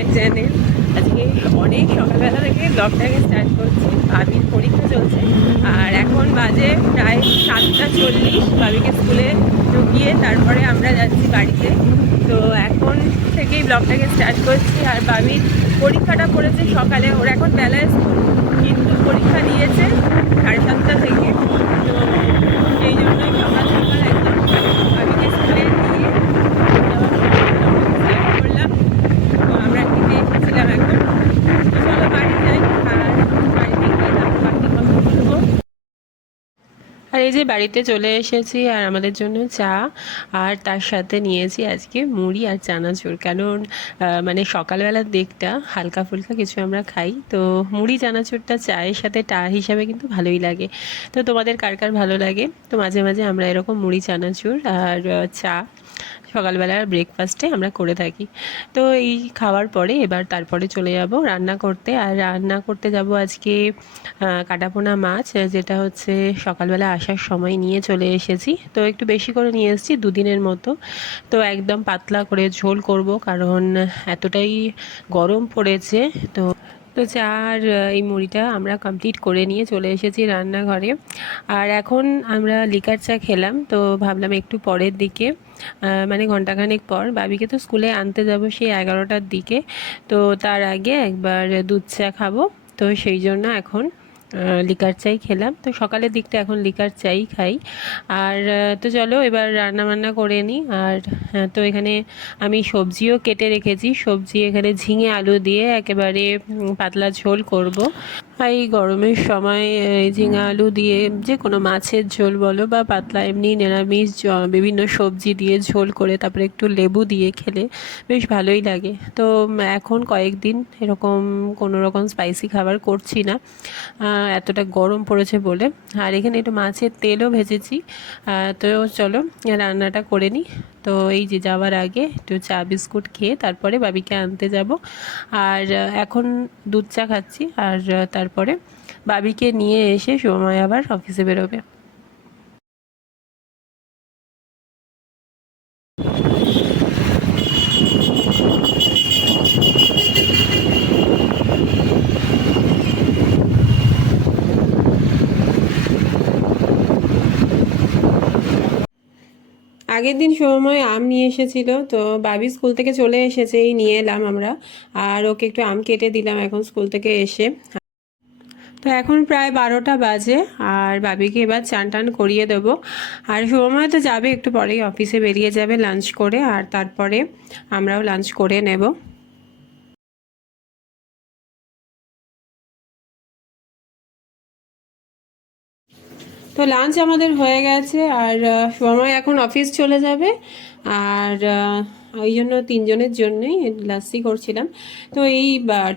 সবাই জানেন আজকে অনেক সকালবেলা থেকে ব্লগটাকে স্টার্ট করছি। বাবির পরীক্ষা চলছে আর এখন বাজে প্রায় 7:40। বাবিকে স্কুলে ঢুকিয়ে তারপরে আমরা যাচ্ছি বাড়িতে। তো এখন থেকেই ব্লগটাকে স্টার্ট করছি। আর বাবির পরীক্ষাটা পড়েছে সকালে, ওর এখন বেলায় স্কুল, কিন্তু পরীক্ষা দিয়েছে 7:30 থেকে। তো সেই জন্যই সকাল সকাল একদম বাবিকে স্কুলে দিয়ে স্টার্ট করলাম। তো আমরা খেতে এসেছিলাম এখন। তো চলো বাড়ি যাই, আর বাড়িতে গিয়ে তারপর বাকি কথা বলবো। আর এই যে বাড়িতে চলে এসেছি, আর আমাদের জন্য চা, আর তার সাথে নিয়েছি আজকে মুড়ি আর চানাচুর। কারণ মানে সকালবেলার দিকটা হালকা ফুলকা কিছু আমরা খাই, তো মুড়ি চানাচুরটা চায়ের সাথে টা হিসাবে কিন্তু ভালোই লাগে। তো তোমাদের কার কার ভালো লাগে? তো মাঝে মাঝে আমরা এরকম মুড়ি চানাচুর আর চা সকালবেলার ব্রেকফাস্টে আমরা করে থাকি। তো এই খাওয়ার পরে এবার তারপরে চলে যাব রান্না করতে। আর রান্না করতে যাব আজকে কাটাপোনা মাছ, যেটা হচ্ছে সকালবেলা আসার সময় নিয়ে চলে এসেছি। তো একটু বেশি করে নিয়ে এসেছি, দুদিনের মতো। তো একদম পাতলা করে ঝোল করব, কারণ এতটাই গরম পড়েছে। তো তো চা আর এই মুড়িটা আমরা কমপ্লিট করে নিয়ে চলে এসেছি রান্নাঘরে। আর এখন আমরা লিকার চা খেলাম। তো ভাবলাম একটু পরের দিকে, মানে ঘন্টাখানেক পর বাবিকে তো স্কুলে আনতে যাব সেই 11টার দিকে। তো তার আগে একবার দুধ চা খাবো। তো সেই জন্য এখন লিকার চাই খেলাম। তো সকালের দিকটা এখন লিকার চাই খাই। আর তো চলো এবার রান্না বান্না করে নিই। আর তো এখানে আমি সবজিও কেটে রেখেছি। সবজি এখানে ঝিঙে আলু দিয়ে একেবারে পাতলা ঝোল করব। আর এই গরমের সময় এই ঝিঙে আলু দিয়ে যে কোনো মাছের ঝোল বলো বা পাতলা এমনি নিরামিষ বিভিন্ন সবজি দিয়ে ঝোল করে তারপরে একটু লেবু দিয়ে খেলে বেশ ভালোই লাগে। তো এখন কয়েকদিন এরকম কোনো রকম স্পাইসি খাবার করছি না, এতটা গরম পড়েছে বলে। আর এখানে একটু মাছের তেলও ভেজেছি। তো চলো রান্নাটা করে নিই। তো এই যে যাওয়ার আগে একটু চা বিস্কুট খেয়ে তারপরে বাবিকে আনতে যাব। আর এখন দুধ চা খাচ্ছি। আর তারপরে বাবিকে নিয়ে এসে সময় আবার অফিসে বেরোবে। আগের দিন সময় আম নিয়ে এসেছিল, তো বাবি স্কুল থেকে চলে এসেছে, এই নিয়ে এলাম আমরা। আর ওকে একটু আম কেটে দিলাম এখন স্কুল থেকে এসে। তো এখন প্রায় 12টা বাজে। আর বাবিকে এবার চান টান করিয়ে দেবো। আর সময় তো যাবে একটু পরেই, অফিসে বেরিয়ে যাবে লাঞ্চ করে। আর তারপরে আমরাও লাঞ্চ করে নেব। তো লাঞ্চ আমাদের হয়ে গেছে। আর সময় এখন অফিস চলে যাবে। আর ওই জন্য তিনজনের জন্যই লাস্সি করছিলাম। তো এই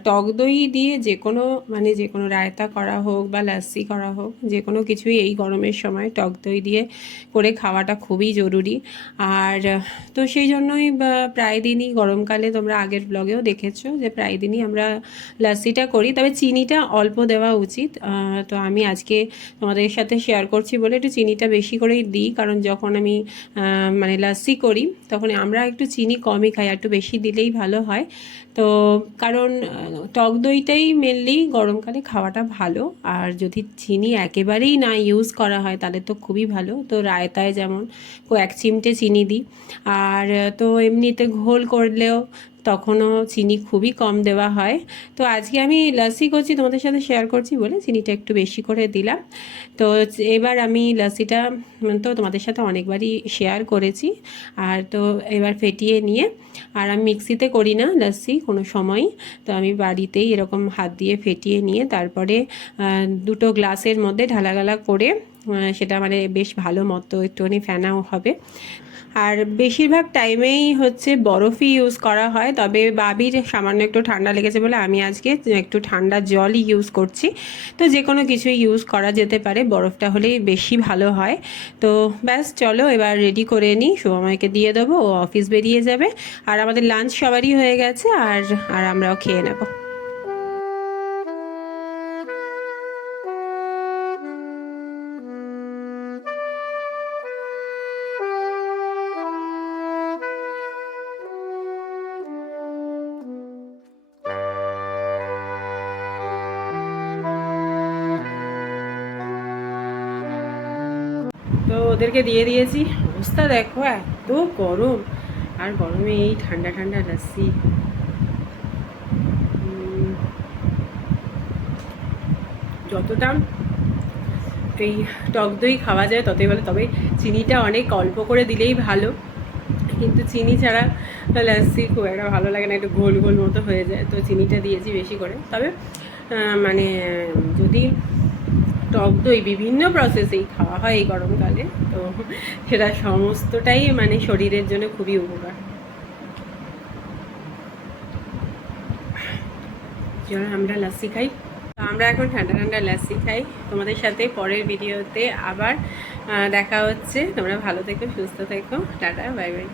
টক দই দিয়ে যে কোনো, মানে যে কোনো রায়তা করা হোক বা লাস্সি করা হোক, যে কোনো কিছুই এই গরমের সময় টক দই দিয়ে করে খাওয়াটা খুবই জরুরি। আর তো সেই জন্যই প্রায় দিনই গরমকালে, তোমরা আগের ব্লগেও দেখেছো যে প্রায় দিনই আমরা লাস্সিটা করি, তবে চিনিটা অল্প দেওয়া উচিত। তো আমি আজকে তোমাদের সাথে শেয়ার করছি বলে একটু চিনিটা বেশি করেই দিই, কারণ যখন আমি মানে লাস্সি করি তখন আমরা একটু চিনি কমই খাই, একটু বেশি দিলেই ভালো হয়। তো কারণ টক দইটাই মেনলি গরমকালে খাওয়াটা ভালো। আর যদি চিনি একেবারেই না ইউজ করা হয় তাহলে তো খুবই ভালো। তো রায়তায় যেমন 1 চিমটে চিনি দিই। আর তো এমনিতে ঘোল করলেও তখনও চিনি খুবই কম দেওয়া হয়। তো আজকে আমি লাস্সি করছি তোমাদের সাথে শেয়ার করছি বলে চিনিটা একটু বেশি করে দিলাম। তো এবার আমি লাস্সিটা তো তোমাদের সাথে অনেকবারই শেয়ার করেছি। আর তো এবার ফেটিয়ে নিয়ে, আর আমি মিক্সিতে করি না লাস্সি কোনো সময়, তো আমি বাড়িতেই এরকম হাত দিয়ে ফেটিয়ে নিয়ে তারপরে দুটো গ্লাসের মধ্যে ঢালাগালা করে সেটা মানে বেশ ভালো মতো একটুখানি ফেনাও হবে। আর বেশিরভাগ টাইমেই হচ্ছে বরফই ইউজ করা হয়, তবে বাবির সামান্য একটু ঠান্ডা লেগেছে বলে আমি আজকে একটু ঠান্ডা জলই ইউজ করছি। তো যে কোনো কিছুই ইউজ করা যেতে পারে, বরফটা হলেই বেশি ভালো হয়। তো ব্যাস চলো এবার রেডি করে নিই, সময়কে দিয়ে দেবো, ও অফিস বেরিয়ে যাবে। আর আমাদের লাঞ্চ সবারই হয়ে গেছে। আর আর আমরাও খেয়ে নেবো। তো ওদেরকে দিয়ে দিয়েছি। অবস্থা দেখো, এত গরম, আর গরমে এই ঠান্ডা ঠান্ডা লাস্সি। যতটা এই টক দই খাওয়া যায় ততই ভালো, তবে চিনিটা অনেক অল্প করে দিলেই ভালো, কিন্তু চিনি ছাড়া লাস্সি খুব একটা ভালো লাগে না, একটু ঘোল ঘোল মতো হয়ে যায়, তো চিনিটা দিয়েছি বেশি করে। তবে মানে যদি টক দই বিভিন্ন প্রসেসেই খাওয়া হয় এই গরমকালে, তো সেটা সমস্তটাই মানে শরীরের জন্য খুবই উপকার। চলো আমরা লাস্সি খাই। তো আমরা এখন ঠান্ডা ঠান্ডা লাস্সি খাই। তোমাদের সাথে পরের ভিডিওতে আবার দেখা হচ্ছে। তোমরা ভালো থেকো, সুস্থ থেকো, টাটা, বাই বাই।